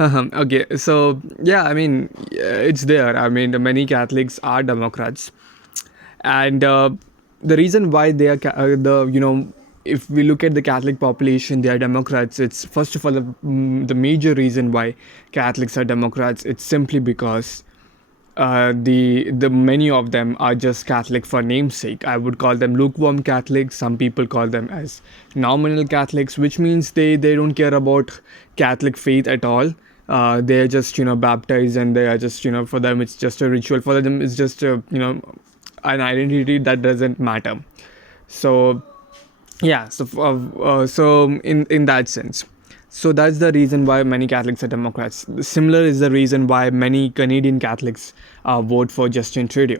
Okay, so yeah, I mean, it's there. I mean, many Catholics are Democrats, and the reason why they are if we look at the Catholic population, they are Democrats. It's first of all the major reason why Catholics are Democrats. It's simply because the many of them are just Catholic for namesake. I would call them lukewarm Catholics. Some people call them as nominal Catholics, which means they don't care about Catholic faith at all. They are just baptized, and they are just for them it's just a ritual. For them it's just an identity that doesn't matter. So yeah, so in that sense, so that's the reason why many Catholics are Democrats. Similar is the reason why many Canadian Catholics vote for Justin Trudeau.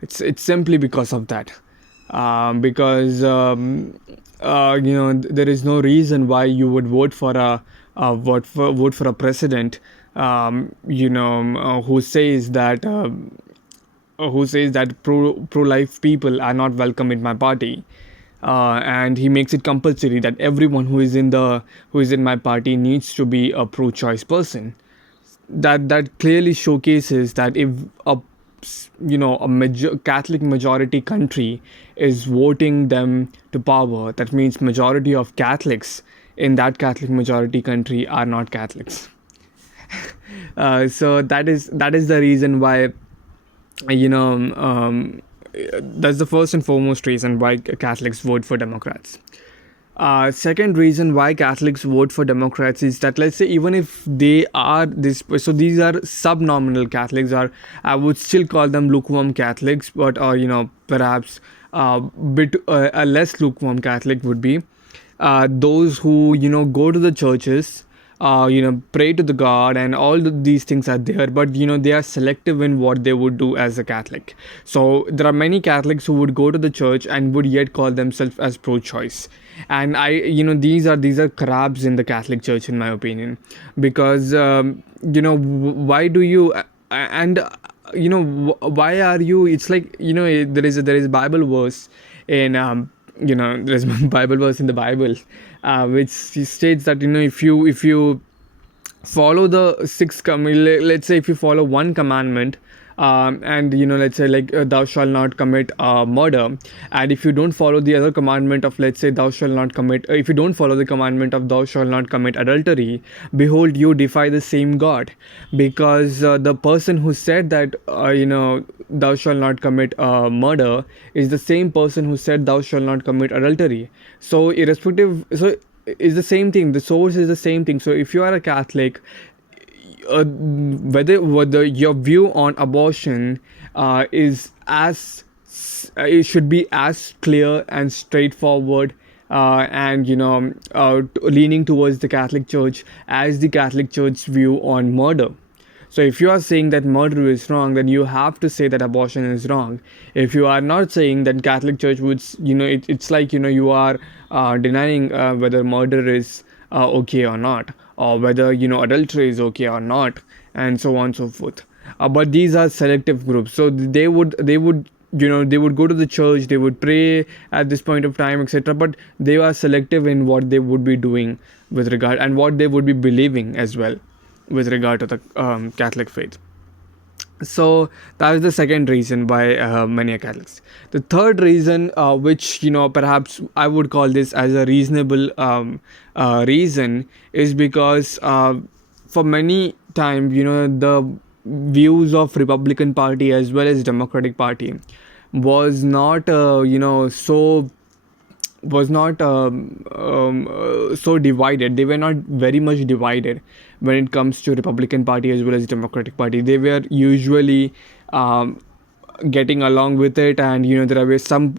It's simply because of that. Because there is no reason why you would vote for a president who says that pro life people are not welcome in my party, and he makes it compulsory that everyone who is in my party needs to be a pro choice person. That clearly showcases that if a Catholic majority country is voting them to power, that means majority of Catholics in that Catholic majority country are not Catholics. So that is the reason why you know that's the first and foremost reason why Catholics vote for Democrats. Second reason why Catholics vote for Democrats is that, let's say, even if they are this, so these are subnominal Catholics, or I would still call them lukewarm Catholics, but perhaps bit a less lukewarm Catholic would be those who go to the churches, pray to the God, and all these things are there, but they are selective in what they would do as a Catholic. So there are many Catholics who would go to the church and would yet call themselves as pro-choice, and these are crabs in the Catholic Church, in my opinion, because why do you and why are you? It's like there is a Bible verse in there's a Bible verse in the Bible, which states that if you follow the let's say if you follow one commandment, and let's say, like, thou shalt not commit murder, and if you don't follow the other commandment of, let's say, thou shalt not commit if you don't follow the commandment of thou shalt not commit adultery, behold, you defy the same God, because the person who said that thou shalt not commit murder is the same person who said thou shalt not commit adultery. So irrespective, so it's the same thing, the source is the same thing. So if you are a Catholic, whether your view on abortion is as it should be as clear and straightforward, and leaning towards the Catholic Church as the Catholic Church view on murder. So if you are saying that murder is wrong, then you have to say that abortion is wrong. If you are not saying, that Catholic Church would, it's like, you are denying whether murder is okay or not, or whether adultery is okay or not, and so on and so forth. But these are selective groups, so they would go to the church, they would pray at this point of time, etc., but they are selective in what they would be doing with regard, and what they would be believing as well with regard to the Catholic faith. So that is the second reason why many are Catholics. The third reason, which perhaps I would call this as a reasonable reason, is because for many time, the views of Republican Party as well as Democratic Party was not so divided. They were not very much divided when it comes to Republican Party as well as Democratic Party. They were usually getting along with it, and there were some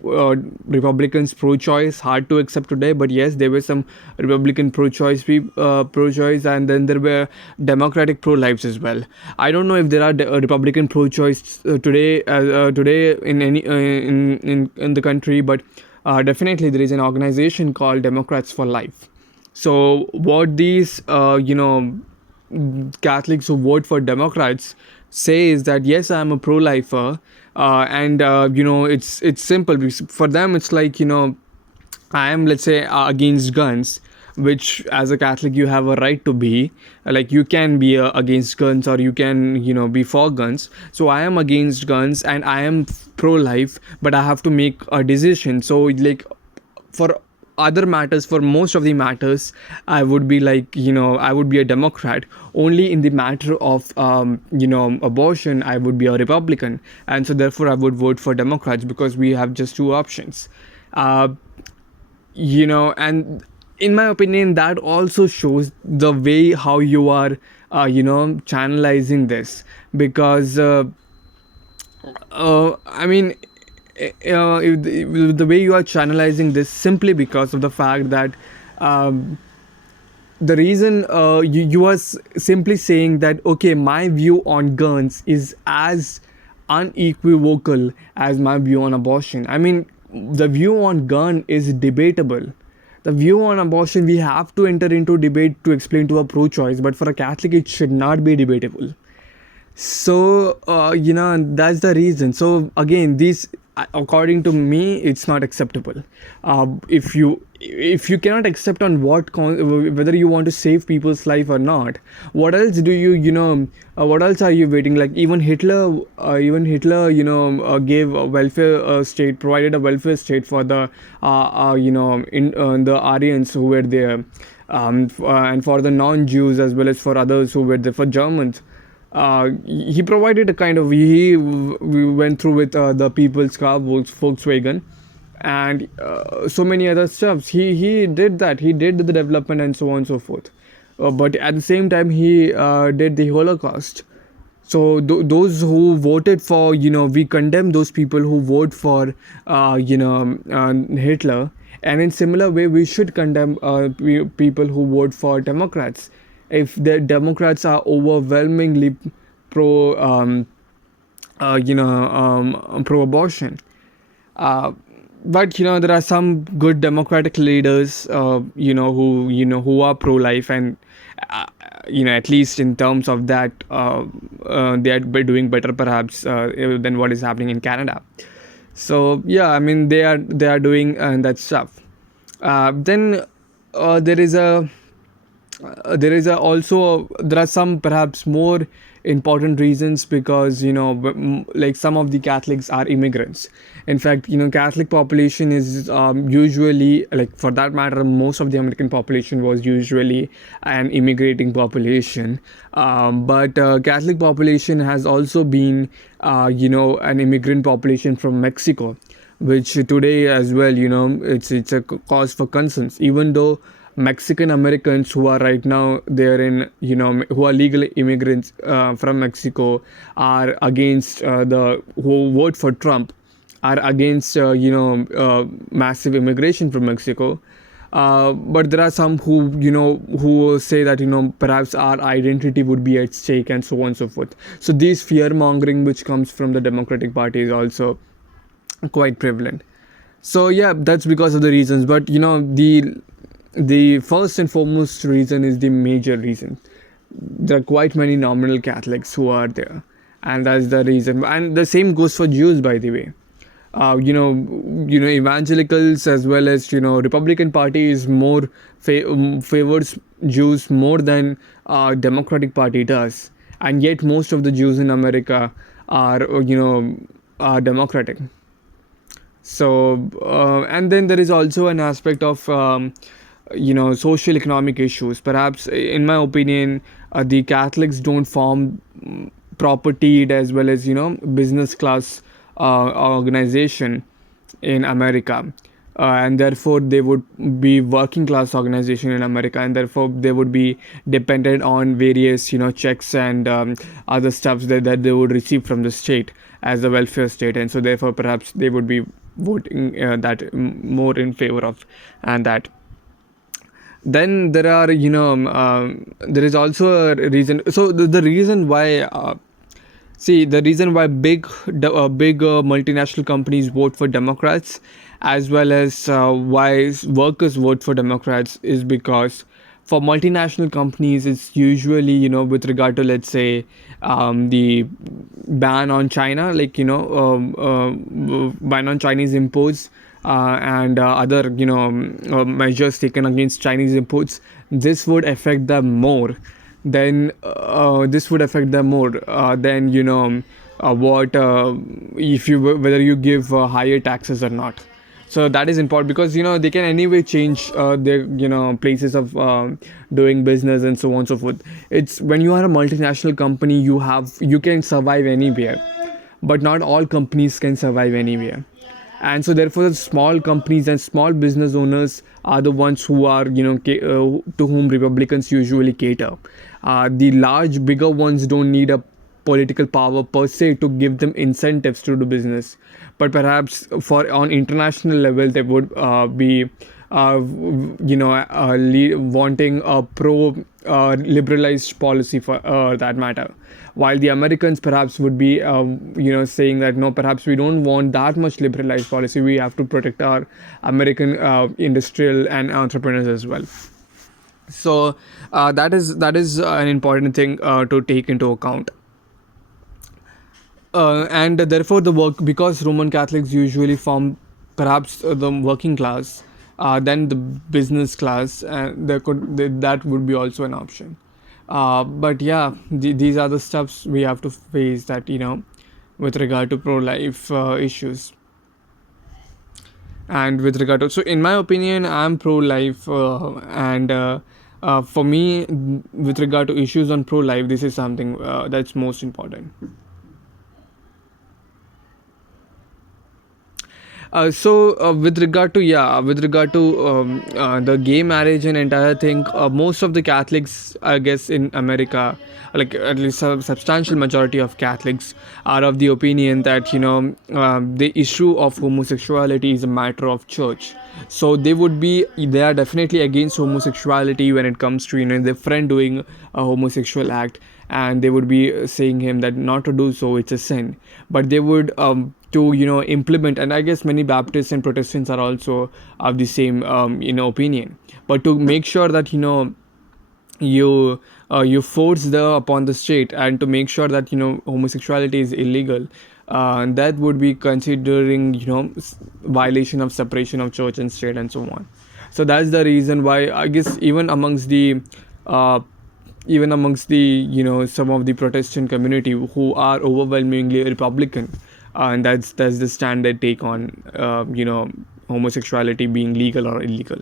Republicans pro-choice, hard to accept today, but yes, there were some Republican pro-choice, and then there were Democratic pro-lives as well. I don't know if there are Republican pro-choice today in any in the country, but definitely there is an organization called Democrats for Life. So what these Catholics who vote for Democrats say is that, yes, I am a pro-lifer, and it's simple. For them, it's like, I am, let's say, against guns, which as a Catholic you have a right to be. Like you can be against guns, or you can be for guns. So I am against guns and I am pro life, but I have to make a decision. So like for other matters, for most of the matters, I would be like, I would be a Democrat. Only in the matter of abortion, I would be a Republican. And so therefore I would vote for Democrats, because we have just two options. uh, and in my opinion, that also shows the way how you are channelizing this. Because I mean, if the way you are channelizing this, simply because of the fact that um, the reason you are simply saying that, okay, my view on guns is as unequivocal as my view on abortion. I mean, the view on gun is debatable. The view on abortion, we have to enter into debate to explain to a pro-choice, but for a Catholic it should not be debatable. So that's the reason. So again, this, according to me, it's not acceptable. If you cannot accept on whether you want to save people's life or not, what else do what else are you waiting? Like even Hitler gave a welfare state, provided a welfare state for the in the Aryans who were there, and for the non-Jews, as well as for others who were there, for Germans. He provided a kind of, we went through with the People's Car, Volkswagen, and so many other stuffs. He did that. He did the development and so on and so forth. But at the same time, he did the Holocaust. So those who voted for, we condemn those people who vote for Hitler. And in similar way, we should condemn people who vote for Democrats. If the Democrats are overwhelmingly pro pro abortion. But there are some good Democratic leaders who are pro life, and at least in terms of that, they are doing better perhaps than what is happening in Canada. So yeah, I mean, they are doing that stuff. Then there is a also there are some perhaps more important reasons, because like some of the Catholics are immigrants. In fact, Catholic population is usually, like, for that matter, most of the American population was usually an immigrating population. But Catholic population has also been an immigrant population from Mexico, which today as well, it's a cause for concerns. Even though Mexican Americans who are right now there in, who are legal immigrants from Mexico, are against who vote for Trump, are against massive immigration from Mexico. But there are some who say that perhaps our identity would be at stake, and so on and so forth. So this fear mongering which comes from the Democratic Party is also quite prevalent. So yeah, that's because of the reasons. But the first and foremost reason is the major reason. There are quite many nominal Catholics who are there, and that's the reason. And the same goes for Jews, by the way. Evangelicals, as well as Republican Party is more favors Jews more than Democratic Party does, and yet most of the Jews in America are Democratic. So and then there is also an aspect of social economic issues. Perhaps, in my opinion, the Catholics don't form propertied as well as business class organization in America, and therefore they would be working class organization in America, and therefore they would be dependent on various checks and other stuffs that they would receive from the state as a welfare state, and so therefore perhaps they would be voting that more in favor of, and that. Then there are there is also a reason. So the reason why the reason why big multinational companies vote for Democrats, as well as why workers vote for Democrats, is because for multinational companies, it's usually with regard to, let's say, the ban on China, like ban on Chinese imports. and other measures taken against Chinese imports, this would affect them more than what if you whether you give higher taxes or not. So that is important because they can anyway change their places of doing business and so on and so forth. It's when you are a multinational company, you can survive anywhere, but not all companies can survive anywhere. And so therefore the small companies and small business owners are the ones who are to whom Republicans usually cater. The large bigger ones don't need a political power per se to give them incentives to do business, but perhaps for on international level they would be wanting a pro liberalized policy for that matter, while the Americans perhaps would be saying that no, perhaps we don't want that much liberalized policy, we have to protect our American industrial and entrepreneurs as well. So that is an important thing to take into account. And therefore the work, because Roman Catholics usually form perhaps the working class, then the business class, and that would be also an option. But yeah, these are the steps we have to face, that with regard to pro-life issues. And with regard to, so in my opinion, I'm pro-life, and for me, with regard to issues on pro-life, this is something that's most important. With regard to the gay marriage and entire thing, most of the Catholics, I guess, in America, like at least a substantial majority of Catholics, are of the opinion that the issue of homosexuality is a matter of church. So they are definitely against homosexuality when it comes to their friend doing a homosexual act, and they would be saying him that not to do so, it's a sin. But they would to implement, and I guess many Baptists and Protestants are also of the same opinion, but to make sure that you force upon the state, and to make sure that homosexuality is illegal, that would be considering violation of separation of church and state and so on. So that's the reason why, I guess, uh, even amongst the some of the Protestant community who are overwhelmingly Republican, and that's the standard take on homosexuality being legal or illegal.